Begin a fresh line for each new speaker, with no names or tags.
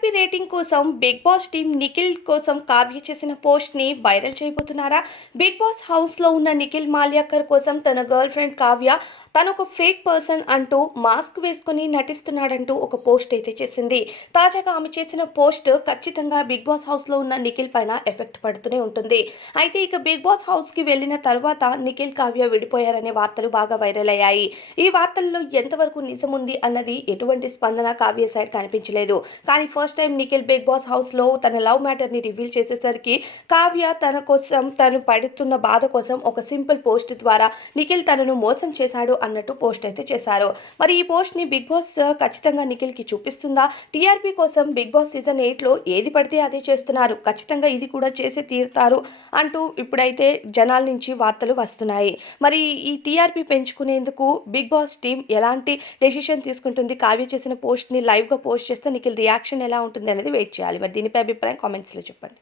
TRP rating కోసం big boss team Nikhil కోసం కావ్య చేసిన పోస్ట్ని వైరల్ చేయబోతున్నారా? బిగ్ బాస్ హౌస్లో ఉన్న నిఖిల్ మాల్యాకర్ కోసం తన గర్ల్ ఫ్రెండ్ కావ్య తను ఒక ఫేక్ పర్సన్ అంటూ మాస్క్ వేసుకుని నటిస్తున్నాడంటూ ఒక పోస్ట్ అయితే చేసింది. తాజాగా ఆమె చేసిన పోస్ట్ ఖచ్చితంగా బిగ్ బాస్ హౌస్లో ఉన్న నిఖిల్ పైన ఎఫెక్ట్ పడుతూనే ఉంటుంది. అయితే ఇక బిగ్ బాస్ హౌస్కి వెళ్ళిన తర్వాత నిఖిల్ కావ్య విడిపోయారనే వార్తలు బాగా వైరల్ అయ్యాయి. ఈ వార్తల్లో ఎంతవరకు నిజం ఉంది అన్నది ఎటువంటి స్పందన కావ్య సైడ్ కనిపించలేదు. కానీ first first time Nikhil Bigg Boss హౌస్లో తన లవ్ మ్యాటర్ని రివీల్ చేసేసరికి కావ్య తన కోసం తను పడుతున్న బాధ కోసం ఒక సింపుల్ పోస్ట్ ద్వారా నిఖిల్ తనను మోసం చేశాడు అన్నట్టు పోస్ట్ అయితే చేశారు. మరి ఈ పోస్ట్ని బిగ్ బాస్ ఖచ్చితంగా నిఖిల్కి చూపిస్తుందా? టీఆర్పీ కోసం బిగ్ బాస్ సీజన్ ఎయిట్లో ఏది పడితే అదే చేస్తున్నారు. ఖచ్చితంగా ఇది కూడా చేసి తీరుతారు అంటూ ఇప్పుడైతే జనాల నుంచి వార్తలు వస్తున్నాయి. మరి ఈ టీఆర్పీ పెంచుకునేందుకు బిగ్ బాస్ టీం ఎలాంటి డెసిషన్ తీసుకుంటుంది? కావ్య చేసిన పోస్ట్ని లైవ్గా పోస్ట్ చేస్తే నిఖిల్ రియాక్షన్ ఎలా ఉంటుంది అనేది వెయిట్ చేయాలి. మరి దీనిపై అభిప్రాయం కామెంట్స్లో చెప్పండి.